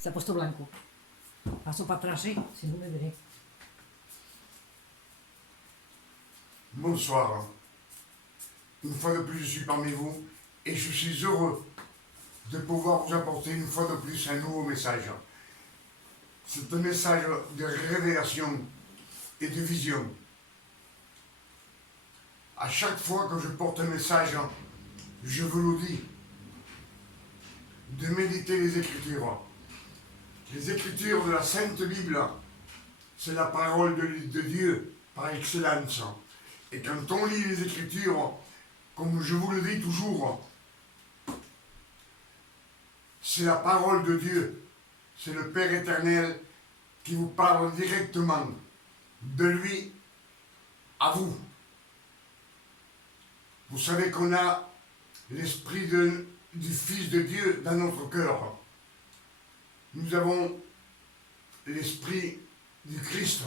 se ha puesto blanco. Paso para atrás, ¿eh? Si no me veré. Bonsoir. Une fois de plus, je suis parmi vous et je suis heureux de pouvoir vous apporter une fois de plus un nouveau message. C'est un message de révélation et de vision. À chaque fois que je porte un message, je vous le dis, de méditer les Écritures. Les Écritures de la Sainte Bible, c'est la parole de Dieu par excellence. Et quand on lit les Écritures, comme je vous le dis toujours, c'est la parole de Dieu. C'est le Père éternel qui vous parle directement de lui à vous. Vous savez qu'on a l'esprit du Fils de Dieu dans notre cœur. Nous avons l'esprit du Christ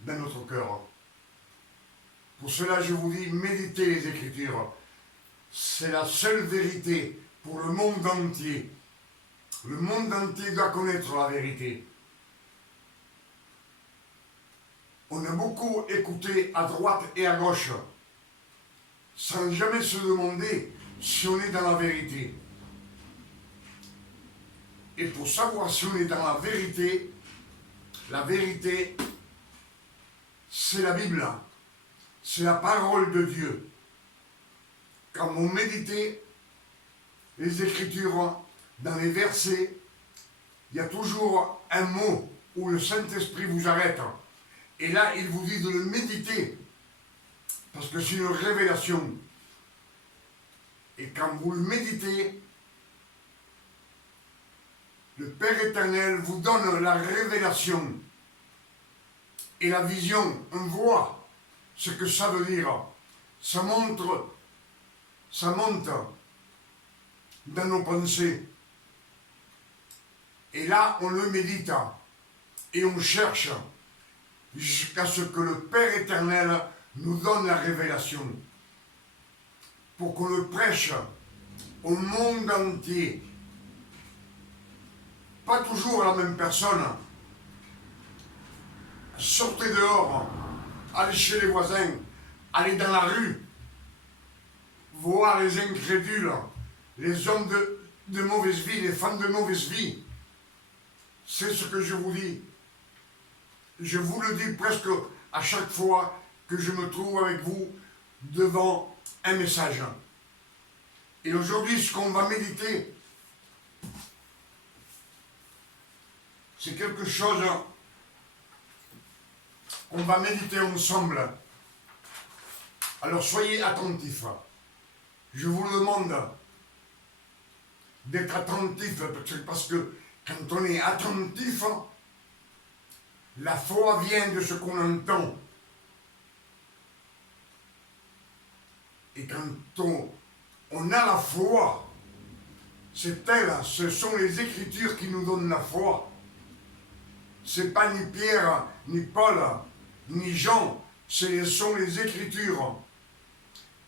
dans notre cœur. Pour cela, je vous dis, méditez les Écritures. C'est la seule vérité pour le monde entier. Le monde entier doit connaître la vérité. On a beaucoup écouté à droite et à gauche, sans jamais se demander si on est dans la vérité. Et pour savoir si on est dans la vérité, c'est la Bible. C'est la parole de Dieu. Quand vous méditez les Écritures, dans les versets, il y a toujours un mot où le Saint-Esprit vous arrête. Et là, il vous dit de le méditer, parce que c'est une révélation. Et quand vous le méditez, le Père éternel vous donne la révélation et la vision. On voit ce que ça veut dire. Ça monte dans nos pensées. Et là, on le médite et on cherche jusqu'à ce que le Père éternel nous donne la révélation pour qu'on le prêche au monde entier. Pas toujours la même personne. Sortez dehors, allez chez les voisins, allez dans la rue, voir les incrédules, les hommes de mauvaise vie, les femmes de mauvaise vie. C'est ce que je vous dis. Je vous le dis presque à chaque fois que je me trouve avec vous devant un message. Et aujourd'hui, ce qu'on va méditer, c'est quelque chose qu'on va méditer ensemble. Alors soyez attentifs. Je vous le demande d'être attentifs parce que quand on est attentif, la foi vient de ce qu'on entend. Et quand on a la foi, c'est elle, ce sont les Écritures qui nous donnent la foi. C'est pas ni Pierre, ni Paul, ni Jean, ce sont les Écritures.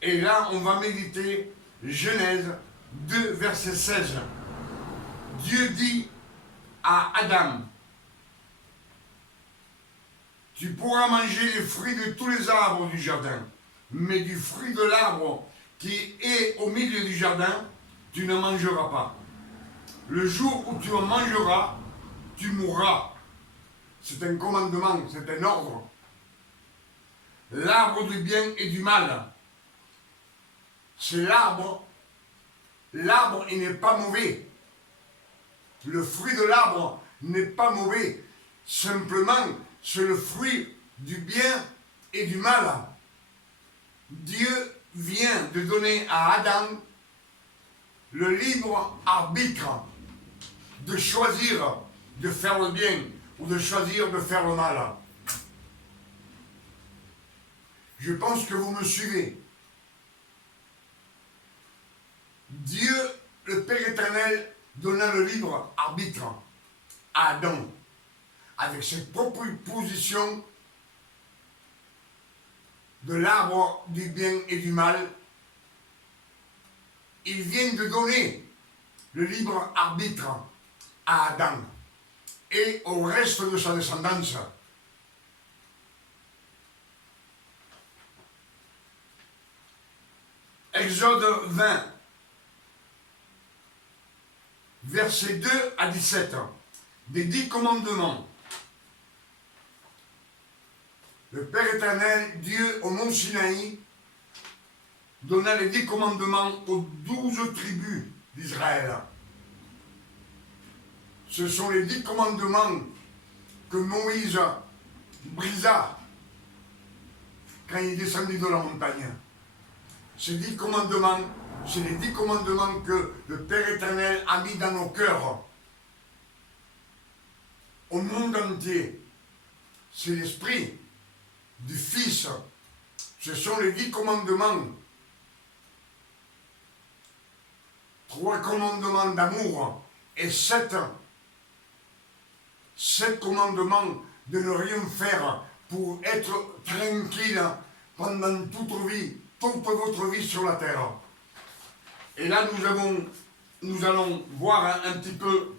Et là, on va méditer Genèse 2, verset 16. Dieu dit à Adam, tu pourras manger les fruits de tous les arbres du jardin, mais du fruit de l'arbre qui est au milieu du jardin, tu ne mangeras pas. Le jour où tu en mangeras, tu mourras. C'est un commandement, c'est un ordre. L'arbre du bien et du mal, c'est l'arbre. L'arbre, il n'est pas mauvais. Le fruit de l'arbre n'est pas mauvais. Simplement, c'est le fruit du bien et du mal. Dieu vient de donner à Adam le libre arbitre de choisir de faire le bien ou de choisir de faire le mal. Je pense que vous me suivez. Dieu, le Père éternel, donna le libre arbitre à Adam, avec cette proposition de l'arbre du bien et du mal. Il vient de donner le libre arbitre à Adam. et au reste de sa descendance. Exode 20, versets 2 à 17, des 10 commandements. Le Père éternel, Dieu au mont Sinaï, donna les 10 commandements aux 12 tribus d'Israël. Ce sont les 10 commandements que Moïse brisa quand il descendit de la montagne. Ces 10 commandements, c'est les 10 commandements que le Père éternel a mis dans nos cœurs. Au monde entier, c'est l'esprit du Fils. Ce sont les 10 commandements. 3 commandements d'amour et 7 commandements de ne rien faire pour être tranquille pendant toute votre vie sur la terre. Et là, nous allons voir un petit peu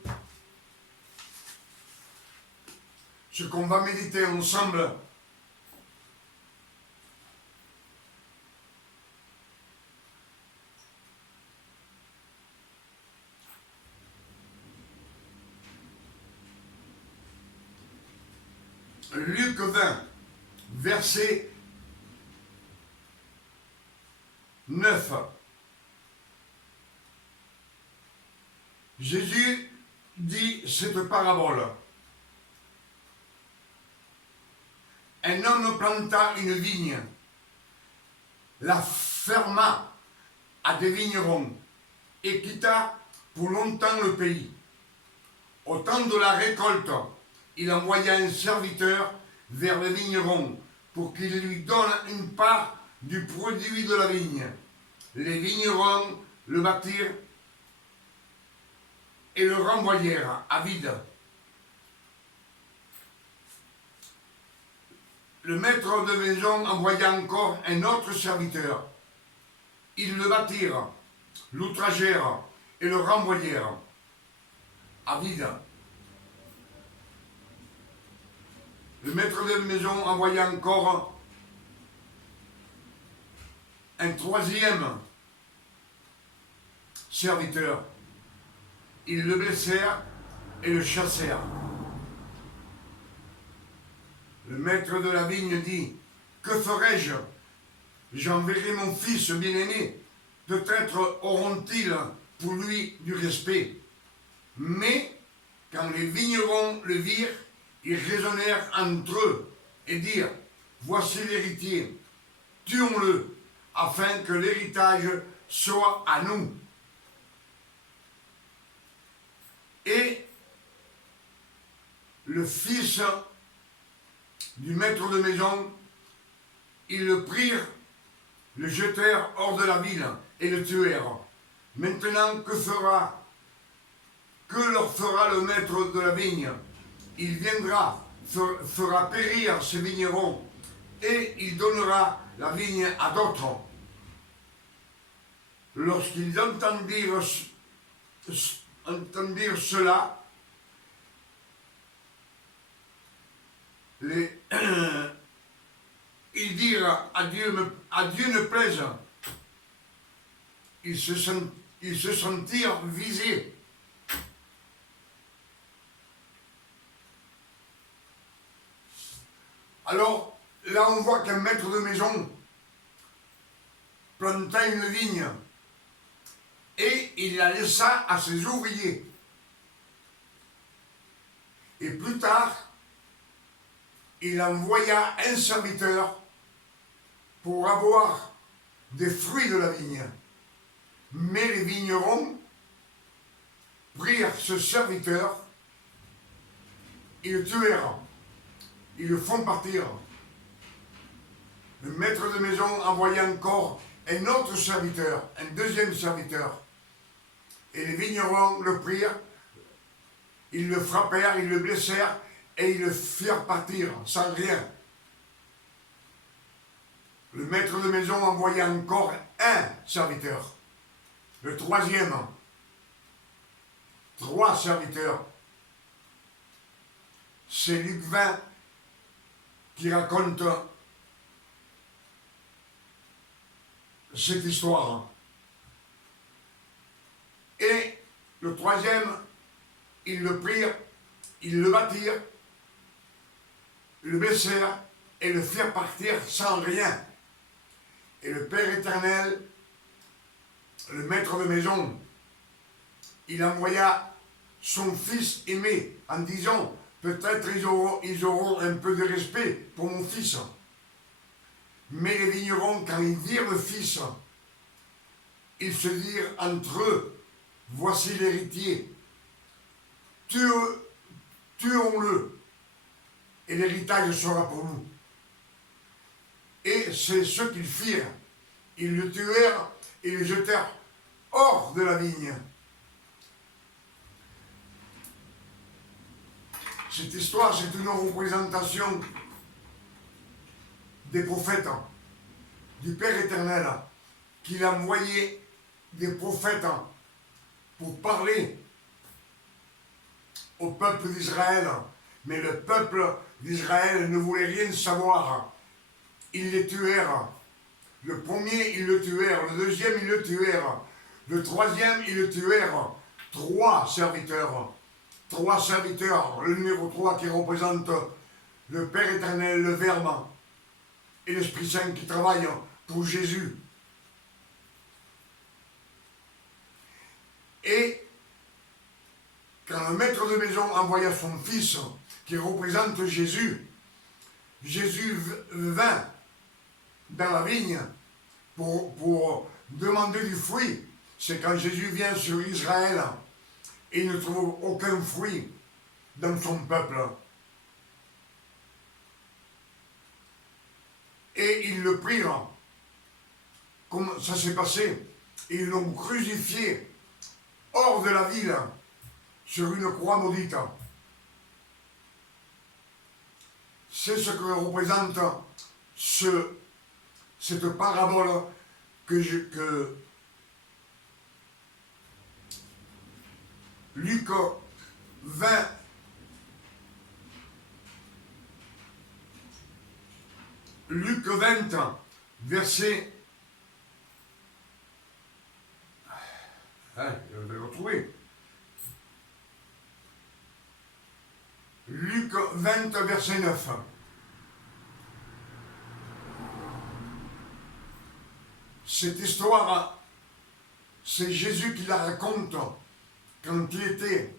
ce qu'on va méditer ensemble. Luc 20, verset 9. Jésus dit cette parabole. Un homme planta une vigne, la ferma à des vignerons et quitta pour longtemps le pays. Au temps de la récolte, il envoya un serviteur vers le vigneron pour qu'il lui donne une part du produit de la vigne. Les vignerons le battirent et le renvoyèrent à vide. Le maître de maison envoya encore un autre serviteur. Ils le battirent, l'outragèrent et le renvoyèrent à vide. Le maître de maison envoya encore un troisième serviteur. Ils le blessèrent et le chassèrent. Le maître de la vigne dit: que ferai-je? J'enverrai mon fils bien-aimé. Peut-être auront-ils pour lui du respect. Mais quand les vignerons le virent, ils raisonnèrent entre eux et dirent: voici l'héritier, tuons-le, afin que l'héritage soit à nous. Et le fils du maître de maison, ils le prirent, le jetèrent hors de la ville et le tuèrent. Maintenant, que leur fera le maître de la vigne? Il viendra, fera périr ses vignerons et il donnera la vigne à d'autres. Lorsqu'ils entendirent cela, ils dirent: à Dieu ne plaise. Ils se sentirent visés. Alors, là on voit qu'un maître de maison planta une vigne et il la laissa à ses ouvriers. Et plus tard, il envoya un serviteur pour avoir des fruits de la vigne. Mais les vignerons prirent ce serviteur, ils le tuèrent, ils le font partir. Le maître de maison envoya encore un autre serviteur, un deuxième serviteur. Et les vignerons le prirent, ils le frappèrent, ils le blessèrent et ils le firent partir sans rien. Le maître de maison envoya encore un serviteur. Le troisième, 3 serviteurs. c'est Luc 20 qui raconte cette histoire. Et le troisième, ils le prirent, ils le battirent, le baissèrent et le firent partir sans rien. Et le Père éternel, le maître de maison, il envoya son fils aimé en disant, peut-être ils auront un peu de respect pour mon fils. Mais les vignerons, quand ils virent le fils, ils se dirent entre eux, voici l'héritier, tuons-le, et l'héritage sera pour nous. Et c'est ce qu'ils firent. Ils le tuèrent et le jetèrent hors de la vigne. Cette histoire, c'est une représentation des prophètes, du Père éternel, qu'il a envoyé des prophètes pour parler au peuple d'Israël. Mais le peuple d'Israël ne voulait rien savoir. Ils les tuèrent. Le premier, ils le tuèrent. Le deuxième, ils le tuèrent. Le troisième, ils le tuèrent. Trois serviteurs. Le numéro 3 qui représente le Père éternel, le Verbe et l'Esprit Saint qui travaillent pour Jésus. Et quand le maître de maison envoya son fils, qui représente Jésus, Jésus vint dans la vigne pour demander du fruit. C'est quand Jésus vient sur Israël et il ne trouve aucun fruit dans son peuple. Et ils le prirent, comme ça s'est passé, et ils l'ont crucifié hors de la ville, sur une croix maudite. C'est ce que représente cette parabole que Luc 20, verset... je vais le retrouver. Luc 20, verset 9. Cette histoire, c'est Jésus qui la raconte quand il était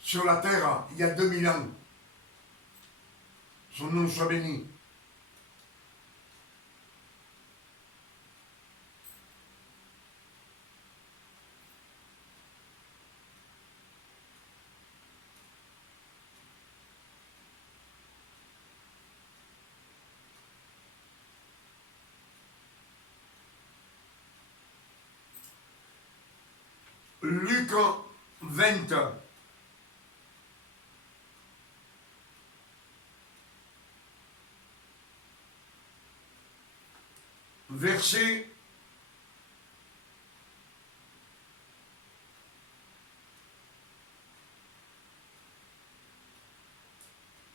sur la terre il y a 2000 ans. Son nom soit béni. Luc 20. Verset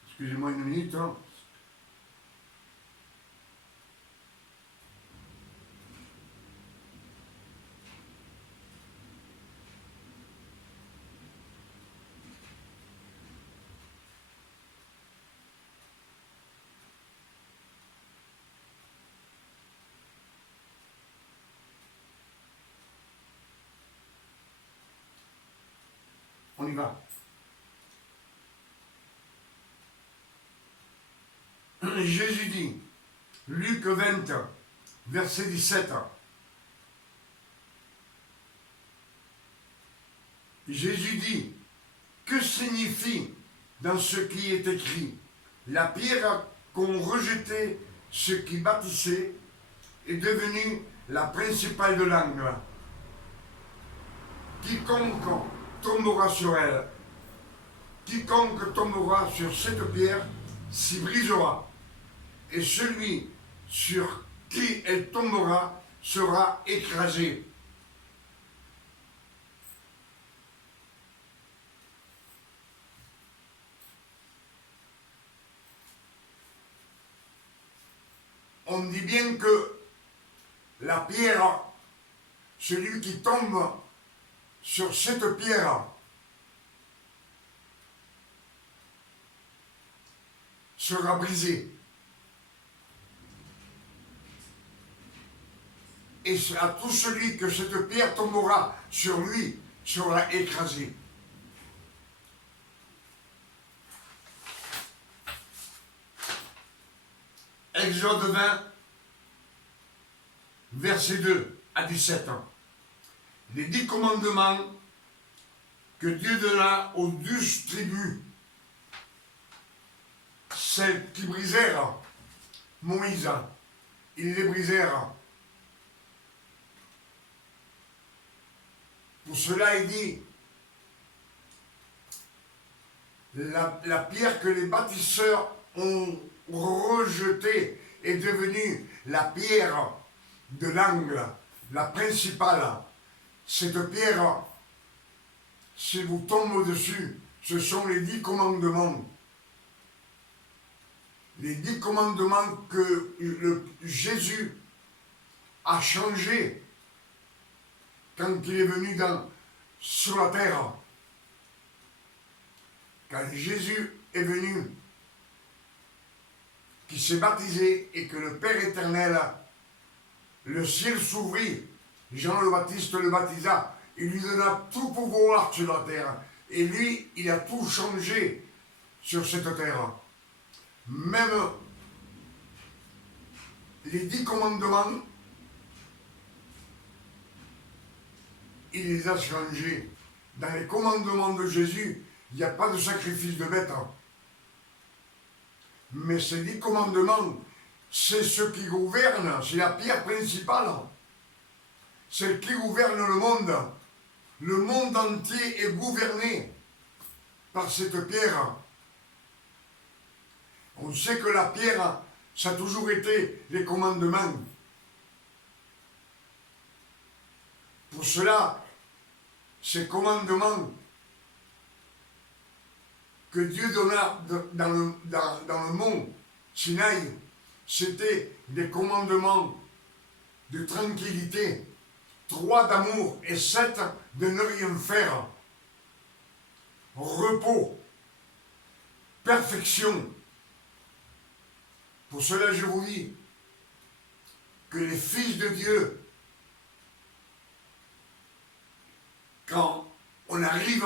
excusez-moi une minute. On y va. Jésus dit, Luc 20, verset 17. Jésus dit, que signifie dans ce qui est écrit, la pierre qu'ont rejetée ceux qui bâtissaient est devenue la principale de l'angle. Quiconque tombera sur elle, quiconque tombera sur cette pierre s'y brisera, et celui sur qui elle tombera sera écrasé. on dit bien que la pierre, celui qui tombe sur cette pierre, sera brisé. Et à tout celui que cette pierre tombera sur lui, sera écrasé. Exode 20, verset 2 à 17 ans. Les 10 commandements que Dieu donna aux 12 tribus, celles qui brisèrent Moïse, ils les brisèrent. Pour cela, il dit, la pierre que les bâtisseurs ont rejetée est devenue la pierre de l'angle, la principale. Cette pierre, si vous tombez dessus, ce sont les 10 commandements. Les 10 commandements que Jésus a changés quand il est venu sur la terre. Quand Jésus est venu, qui s'est baptisé et que le Père éternel, le ciel s'ouvrit, Jean le Baptiste le baptisa, il lui donna tout pouvoir sur la terre. Et lui, il a tout changé sur cette terre. Même les 10 commandements, il les a changés. Dans les commandements de Jésus, il n'y a pas de sacrifice de bête. Mais ces 10 commandements, c'est ce qui gouverne, c'est la pierre principale. C'est ce qui gouverne le monde. Le monde entier est gouverné par cette pierre. On sait que la pierre, ça a toujours été les commandements. Pour cela, ces commandements que Dieu donna dans le mont Sinaï, c'était des commandements de tranquillité, 3 d'amour et 7 de ne rien faire, repos, perfection. Pour cela, je vous dis que les fils de Dieu, quand on arrive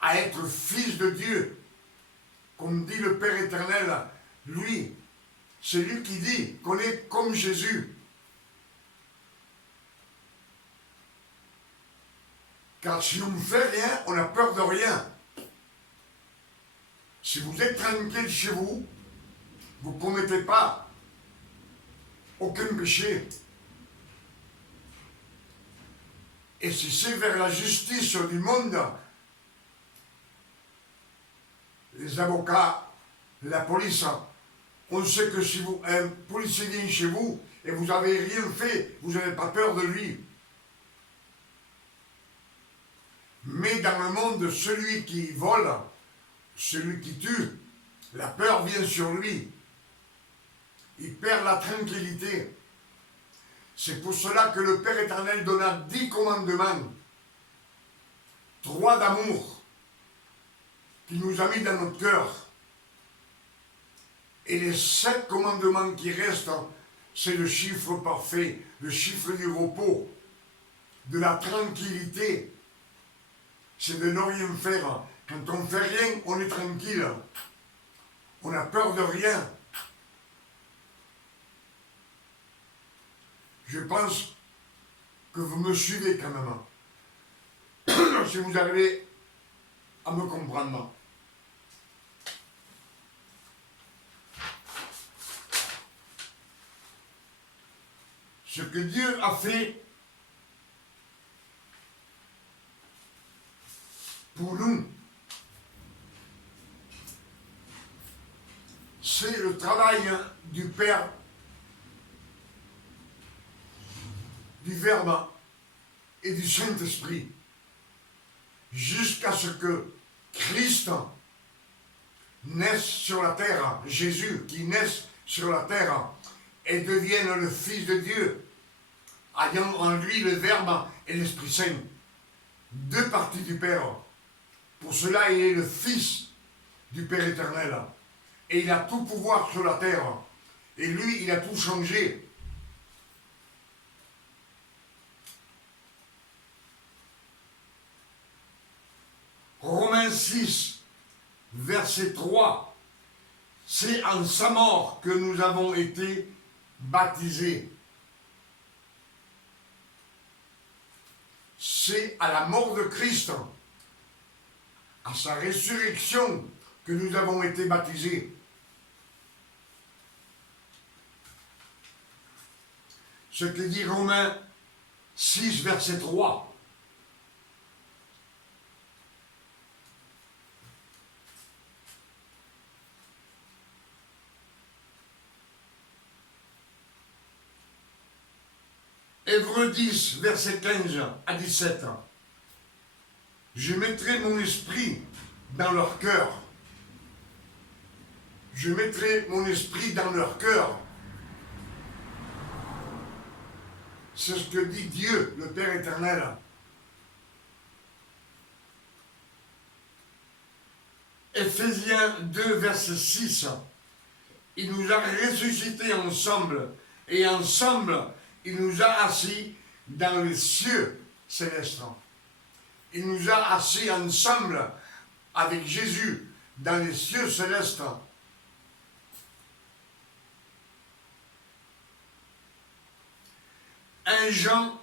à être fils de Dieu, comme dit le Père éternel, lui, c'est lui qui dit qu'on est comme Jésus. Car si on ne fait rien, on n'a peur de rien. Si vous êtes tranquille chez vous, vous ne commettez pas aucun péché. Et si c'est vers la justice du monde, les avocats, la police, on sait que si un policier vient chez vous et vous n'avez rien fait, vous n'avez pas peur de lui. Mais dans le monde, celui qui vole, celui qui tue, la peur vient sur lui. Il perd la tranquillité. C'est pour cela que le Père éternel donna 10 commandements, 3 d'amour, qu'il nous a mis dans notre cœur. Et les 7 commandements qui restent, c'est le chiffre parfait, le chiffre du repos, de la tranquillité. C'est de ne rien faire. Quand on ne fait rien, on est tranquille. On n'a peur de rien. Je pense que vous me suivez quand même. Si vous arrivez à me comprendre. Ce que Dieu a fait pour nous, c'est le travail du Père, du Verbe et du Saint-Esprit, jusqu'à ce que Christ naisse sur la terre, Jésus qui naisse sur la terre, et devienne le Fils de Dieu, ayant en lui le Verbe et l'Esprit Saint, deux parties du Père. Pour cela, il est le Fils du Père éternel. Et il a tout pouvoir sur la terre. Et lui, il a tout changé. Romains 6, verset 3. C'est en sa mort que nous avons été baptisés. C'est à la mort de Christ, à sa résurrection, que nous avons été baptisés. Ce que dit Romains 6, verset 3. Hébreux 10, verset 15 à 17. Je mettrai mon esprit dans leur cœur. Je mettrai mon esprit dans leur cœur. C'est ce que dit Dieu, le Père éternel. Éphésiens 2, verset 6. Il nous a ressuscités ensemble, et ensemble, il nous a assis dans les cieux célestes. Il nous a assis ensemble avec Jésus dans les cieux célestes. 1 Jean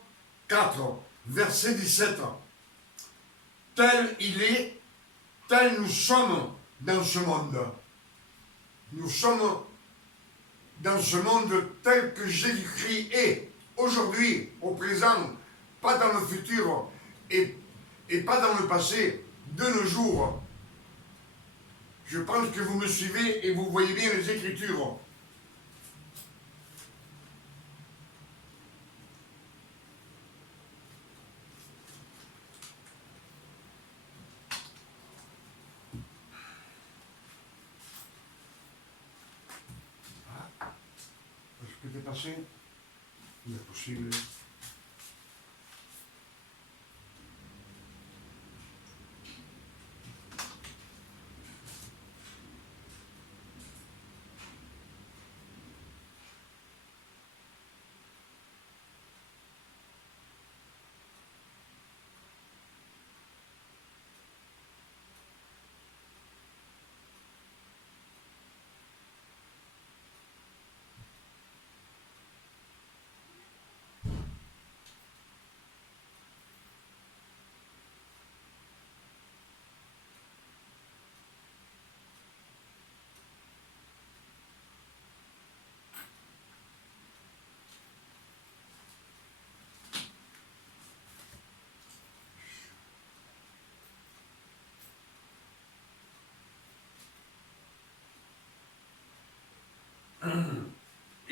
4, verset 17. Tel il est, tel nous sommes dans ce monde. Nous sommes dans ce monde tel que Jésus-Christ est, aujourd'hui, au présent, pas dans le futur et pas dans le passé, de nos jours. Je pense que vous me suivez et vous voyez bien les Écritures. Je peux dépasser? Il est possible.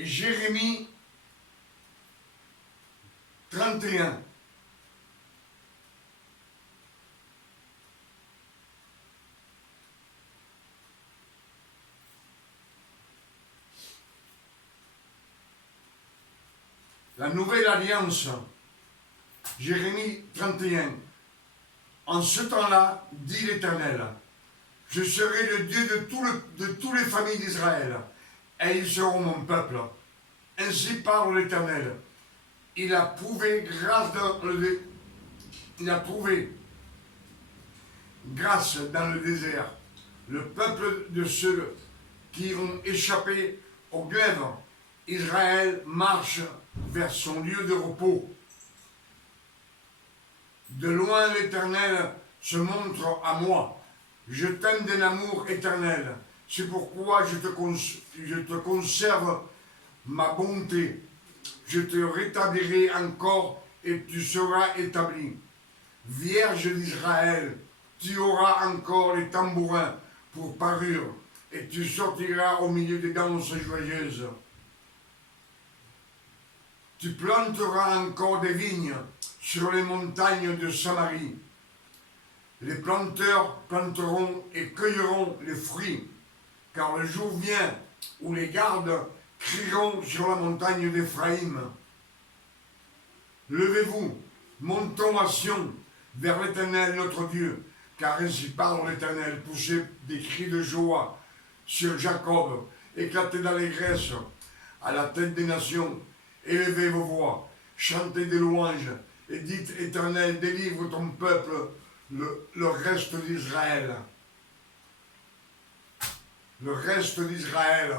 Jérémie 31. La nouvelle alliance, Jérémie 31. En ce temps-là, dit l'Éternel, je serai le Dieu de toutes les familles d'Israël, et ils seront mon peuple. Ainsi parle l'Éternel. Il a trouvé grâce dans le désert, le peuple de ceux qui ont échappé au glaive. Israël marche vers son lieu de repos. De loin l'Éternel se montre à moi. Je t'aime d'un amour éternel. C'est pourquoi je te conserve ma bonté. Je te rétablirai encore et tu seras établi. Vierge d'Israël, tu auras encore les tambourins pour parure et tu sortiras au milieu des danses joyeuses. Tu planteras encore des vignes sur les montagnes de Samarie. Les planteurs planteront et cueilleront les fruits, car le jour vient où les gardes crieront sur la montagne d'Éphraïm. Levez-vous, montons à Sion, vers l'Éternel notre Dieu, car ainsi parle l'Éternel, poussez des cris de joie sur Jacob, éclatez d'allégresse à la tête des nations, élevez vos voix, chantez des louanges, et dites, Éternel, délivre ton peuple, le reste d'Israël. Le reste d'Israël,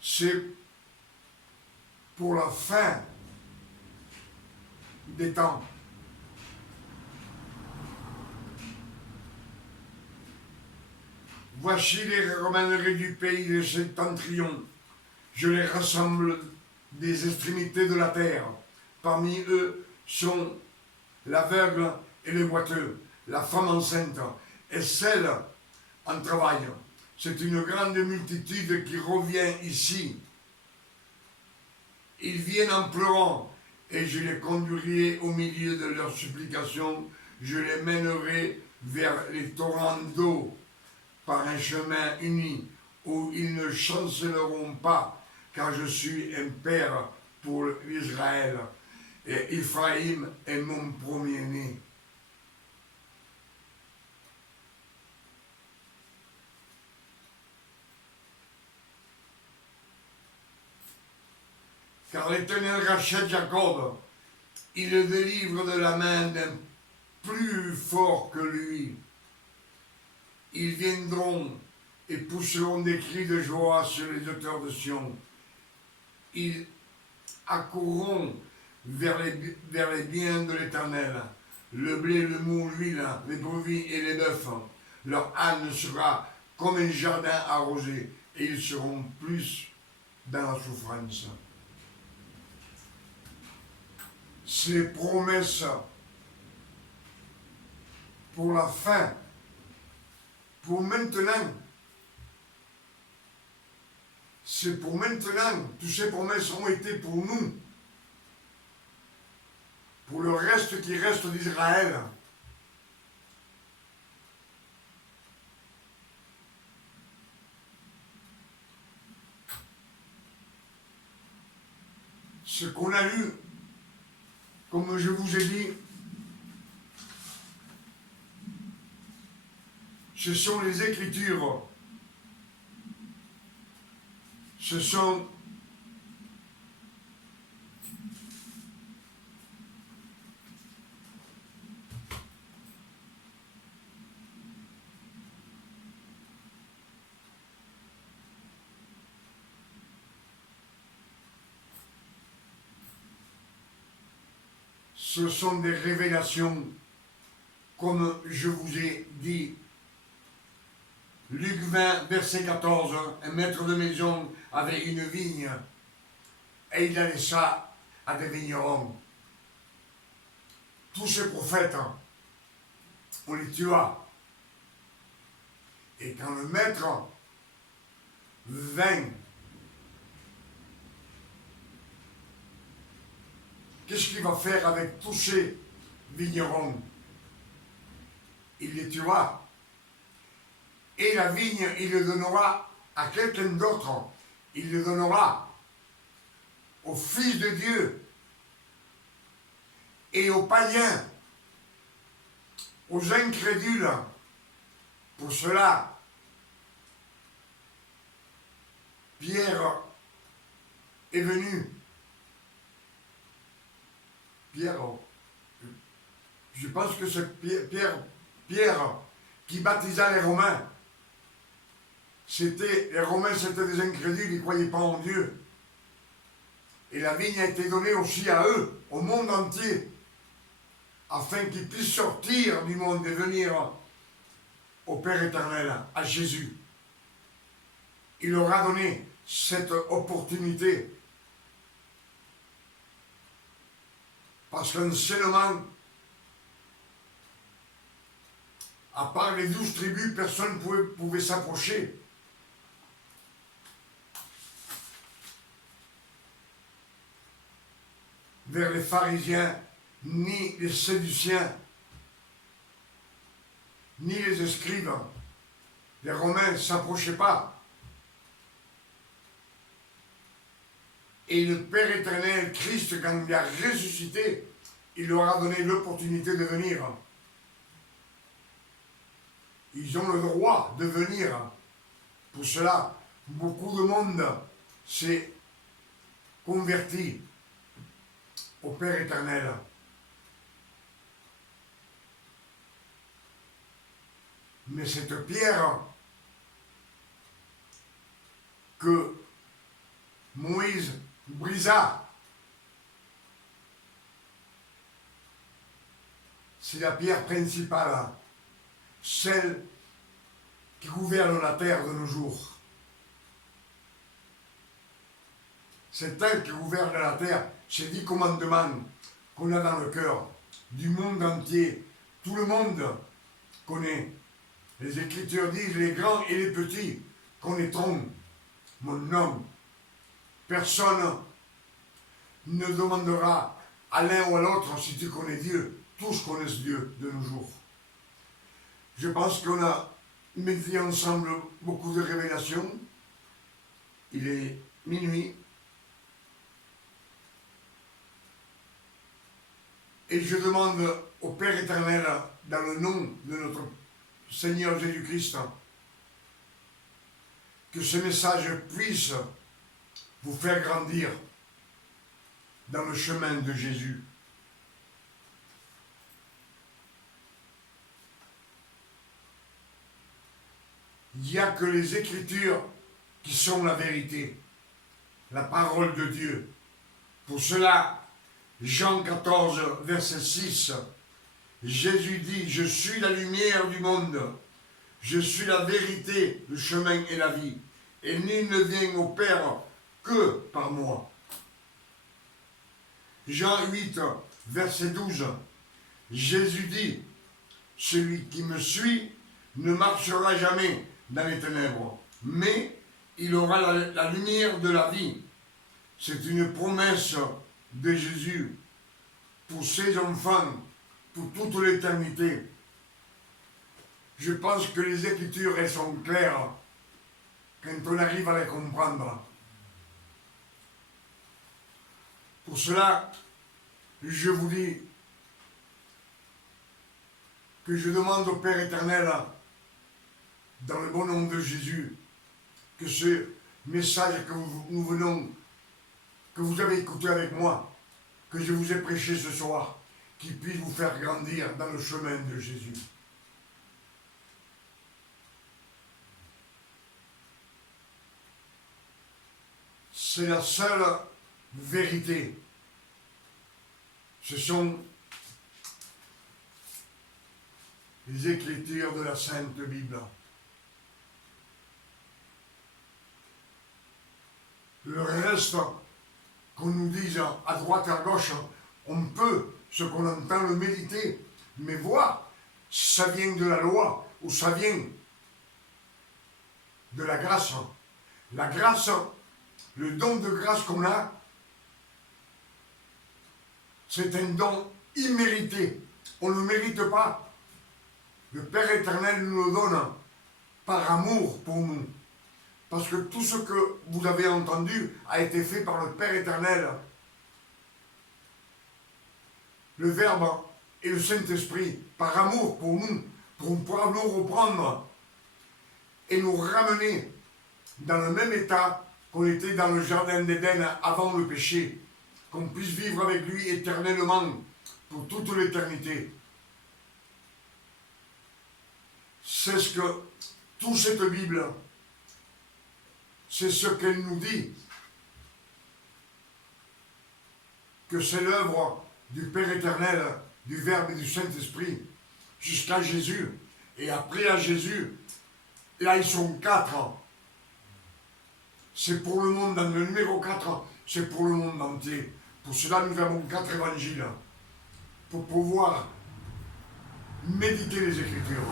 c'est pour la fin des temps. Voici les romaneries du pays de septentrion. Je les rassemble des extrémités de la terre. Parmi eux sont l'aveugle et le boiteux, la femme enceinte et celle en travail. C'est une grande multitude qui revient ici. Ils viennent en pleurant, et je les conduirai au milieu de leurs supplications. Je les mènerai vers les torrents d'eau par un chemin uni où ils ne chancelleront pas, car je suis un père pour Israël, et Ephraïm est mon premier-né. Car l'Éternel rachète Jacob, il le délivre de la main d'un plus fort que lui. Ils viendront et pousseront des cris de joie sur les hauteurs de Sion. Ils accourront vers les biens de l'Éternel, le blé, le mou, l'huile, les brebis et les bœufs. Leur âne sera comme un jardin arrosé, et ils seront plus dans la souffrance. Ces promesses pour la fin, pour maintenant. C'est pour maintenant. Toutes ces promesses ont été pour nous. Pour le reste qui reste d'Israël. Ce qu'on a lu, comme je vous ai dit, ce sont les Écritures. Ce sont des révélations, comme je vous ai dit. Luc 20, verset 14, un maître de maison avait une vigne et il la laissa à des vignerons. Tous ces prophètes, on les tua. Et quand le maître vint, qu'est-ce qu'il va faire avec tous ces vignerons? Il les tua. Et la vigne, il le donnera à quelqu'un d'autre. Il le donnera au Fils de Dieu et aux païens, aux incrédules. Pour cela, Pierre est venu. Pierre, je pense que c'est Pierre qui baptisa les Romains. Les Romains, c'était des incrédules, ils ne croyaient pas en Dieu. Et la vigne a été donnée aussi à eux, au monde entier, afin qu'ils puissent sortir du monde et venir au Père éternel, à Jésus. Il leur a donné cette opportunité. Parce qu'anciennement, à part les 12 tribus, personne ne pouvait s'approcher. Vers les pharisiens, ni les séduciens, ni les scribes. Les Romains ne s'approchaient pas. Et le Père éternel, Christ, quand il a ressuscité, il leur a donné l'opportunité de venir. Ils ont le droit de venir. Pour cela, beaucoup de monde s'est converti au Père éternel. Mais cette pierre que Moïse brisa, c'est la pierre principale, celle qui gouverne la terre de nos jours. C'est elle qui gouverne la terre, ces 10 commandements qu'on a dans le cœur du monde entier. Tout le monde connaît. Les Écritures disent, les grands et les petits connaîtront mon nom. Personne ne demandera à l'un ou à l'autre si tu connais Dieu. Tous connaissent Dieu de nos jours. Je pense qu'on a médité ensemble beaucoup de révélations. Il est minuit. Et je demande au Père éternel, dans le nom de notre Seigneur Jésus-Christ, que ce message puisse vous faire grandir dans le chemin de Jésus. Il n'y a que les Écritures qui sont la vérité, la parole de Dieu. Pour cela, Jean 14, verset 6, Jésus dit, « Je suis la lumière du monde, je suis la vérité, le chemin et la vie, et nul ne vient au Père que par moi. » Jean 8, verset 12, Jésus dit, « Celui qui me suit ne marchera jamais dans les ténèbres, mais il aura la lumière de la vie. » C'est une promesse de Jésus pour ses enfants, pour toute l'éternité. Je pense que les Écritures, elles sont claires quand on arrive à les comprendre. Pour cela, je vous dis que je demande au Père éternel, dans le bon nom de Jésus, que ce message que que vous avez écouté avec moi, que je vous ai prêché ce soir, qui puisse vous faire grandir dans le chemin de Jésus. C'est la seule vérité. Ce sont les Écritures de la Sainte Bible. Le reste, qu'on nous dise à droite et à gauche, on peut, ce qu'on entend, le méditer, mais voir si ça vient de la loi ou ça vient de la grâce. La grâce, le don de grâce qu'on a, c'est un don immérité. On ne le mérite pas. Le Père éternel nous le donne par amour pour nous. Parce que tout ce que vous avez entendu a été fait par le Père éternel. Le Verbe et le Saint-Esprit, par amour pour nous, pour pouvoir nous reprendre et nous ramener dans le même état qu'on était dans le jardin d'Éden avant le péché, qu'on puisse vivre avec lui éternellement, pour toute l'éternité. C'est ce que toute cette Bible, c'est ce qu'elle nous dit, que c'est l'œuvre du Père éternel, du Verbe et du Saint-Esprit, jusqu'à Jésus. Et après à Jésus, là ils sont 4. C'est pour le monde, dans le numéro 4, c'est pour le monde entier. Pour cela, nous avons 4 évangiles, pour pouvoir méditer les Écritures,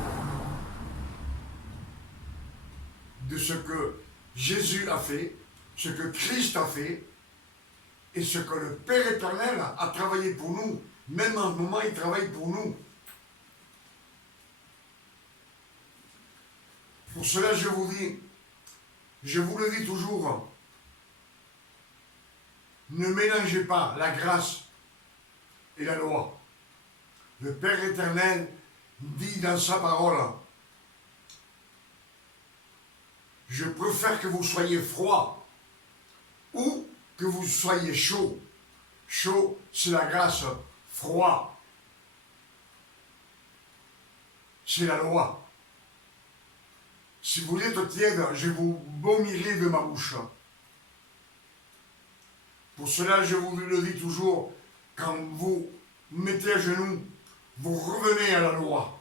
de ce que Jésus a fait, ce que Christ a fait, et ce que le Père éternel a travaillé pour nous. Même en ce moment, il travaille pour nous. Pour cela, je vous le dis toujours, Ne mélangez pas la grâce et la loi. Le Père éternel dit dans sa parole, je préfère que vous soyez froid ou que vous soyez chaud. Chaud, c'est la grâce. Froid, c'est la loi. Si vous êtes tiède, je vous vomirai de ma bouche. Pour cela, je vous le dis toujours, quand vous mettez à genoux, vous revenez à la loi.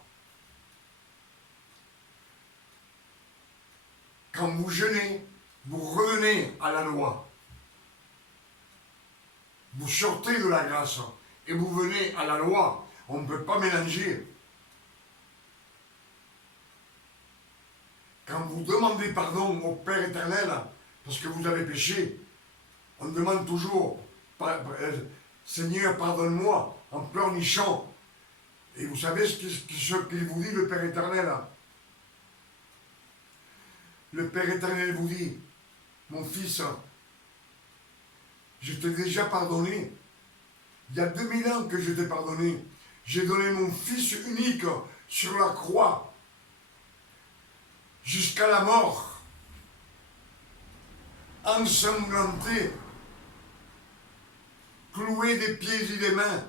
Quand vous jeûnez, vous revenez à la loi. Vous sortez de la grâce et vous venez à la loi. On ne peut pas mélanger. Quand vous demandez pardon au Père éternel, parce que vous avez péché, on demande toujours, Seigneur, pardonne-moi, en pleurnichant. Et vous savez ce qu'il vous dit, le Père éternel? Le Père éternel vous dit, mon fils, je t'ai déjà pardonné. Il y a 2000 ans que je t'ai pardonné. J'ai donné mon fils unique sur la croix, jusqu'à la mort, ensanglanté, cloué des pieds et des mains,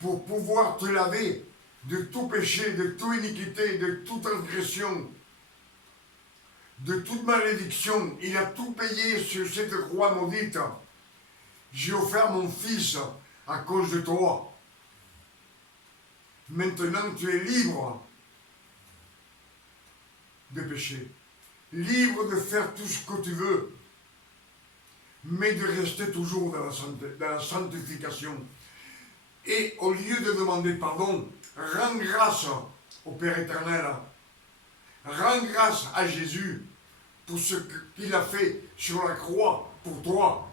pour pouvoir te laver de tout péché, de toute iniquité, de toute agression, de toute malédiction. Il a tout payé sur cette croix maudite. J'ai offert mon fils à cause de toi. Maintenant, tu es libre de pécher, libre de faire tout ce que tu veux, mais de rester toujours dans la sanctification. Et au lieu de demander pardon, rends grâce au Père éternel, rends grâce à Jésus pour ce qu'il a fait sur la croix pour toi.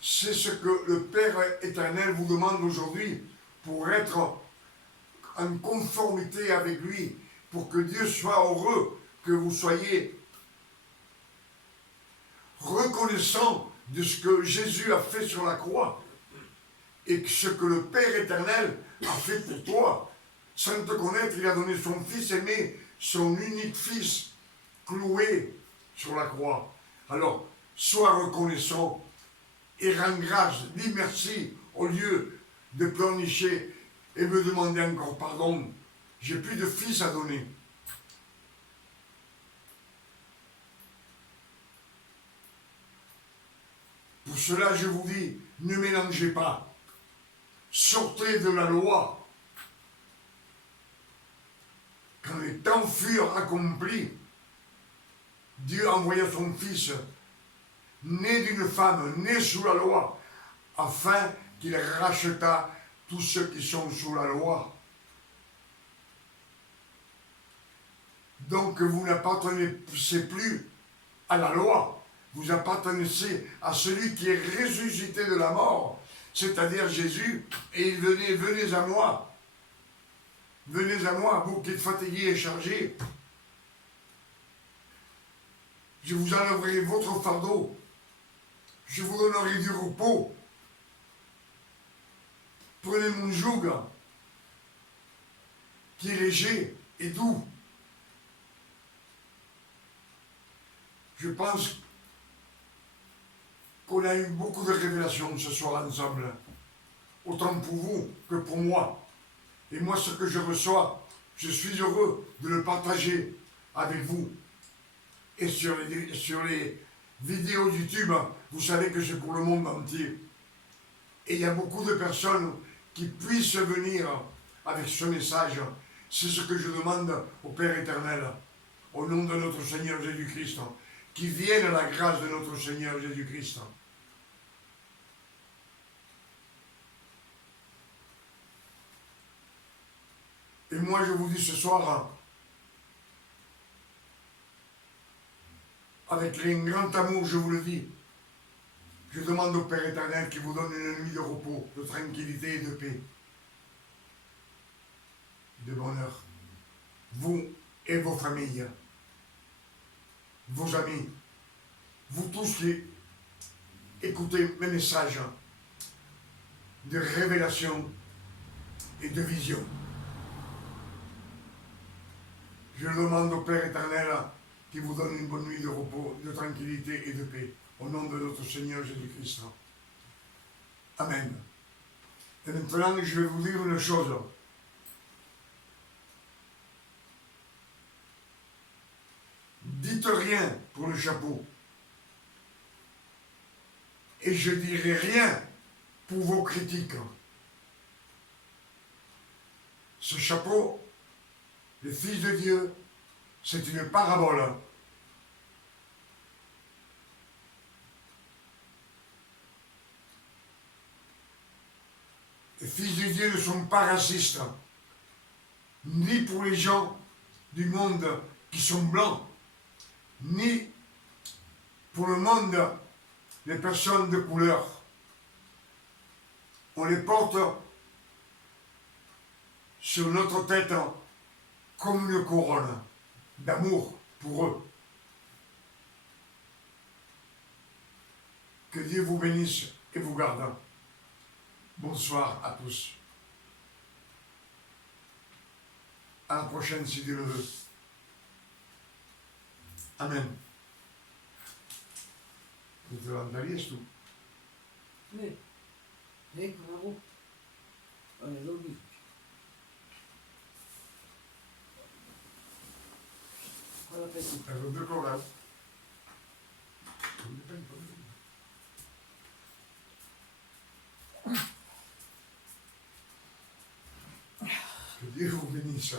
C'est ce que le Père éternel vous demande aujourd'hui pour être en conformité avec lui, pour que Dieu soit heureux, que vous soyez reconnaissant de ce que Jésus a fait sur la croix et ce que le Père éternel a fait pour toi. Sans te connaître, il a donné son fils aimé, son unique fils, cloué sur la croix. Alors, sois reconnaissant et rends grâce, dis merci au lieu de pleurnicher et me demander encore pardon. J'ai plus de fils à donner. Pour cela, je vous dis, ne mélangez pas. Sortez de la loi. Quand les temps furent accomplis, Dieu envoya son Fils, né d'une femme, né sous la loi, afin qu'il rachetât tous ceux qui sont sous la loi. Donc vous n'appartenez plus à la loi, vous appartenez à celui qui est ressuscité de la mort, c'est-à-dire Jésus, et il venez, venez à moi, vous qui êtes fatigués et chargés, je vous enlèverai votre fardeau, je vous donnerai du repos. Prenez mon joug, qui est léger et doux. Je pense qu'on a eu beaucoup de révélations ce soir ensemble, autant pour vous que pour moi. Et moi, ce que je reçois, je suis heureux de le partager avec vous. Et sur les vidéos YouTube, vous savez que c'est pour le monde entier. Et il y a beaucoup de personnes qui puissent venir avec ce message. C'est ce que je demande au Père éternel, au nom de notre Seigneur Jésus-Christ, qui vienne la grâce de notre Seigneur Jésus-Christ. Et moi, je vous dis ce soir, avec un grand amour, je vous le dis, je demande au Père éternel qu'il vous donne une nuit de repos, de tranquillité et de paix, de bonheur, vous et vos familles. vos amis, vous tous qui écoutez mes messages de révélation et de vision. Je demande au Père éternel qui vous donne une bonne nuit de repos, de tranquillité et de paix, au nom de notre Seigneur Jésus-Christ. Amen. Et maintenant, je vais vous dire une chose. Dites rien pour le chapeau. Et je dirai rien pour vos critiques. Ce chapeau, le Fils de Dieu, c'est une parabole. Les fils de Dieu ne sont pas racistes, ni pour les gens du monde qui sont blancs, ni pour le monde des personnes de couleur. On les porte sur notre tête comme une couronne d'amour pour eux. Que Dieu vous bénisse et vous garde. Bonsoir à tous. À la prochaine si Dieu le veut. Amen. ¿No te levantarías tú? Sí. Sí, claro. Aleluya. Con apetito. Pero de cobrar. Que Dieu vous bénisse.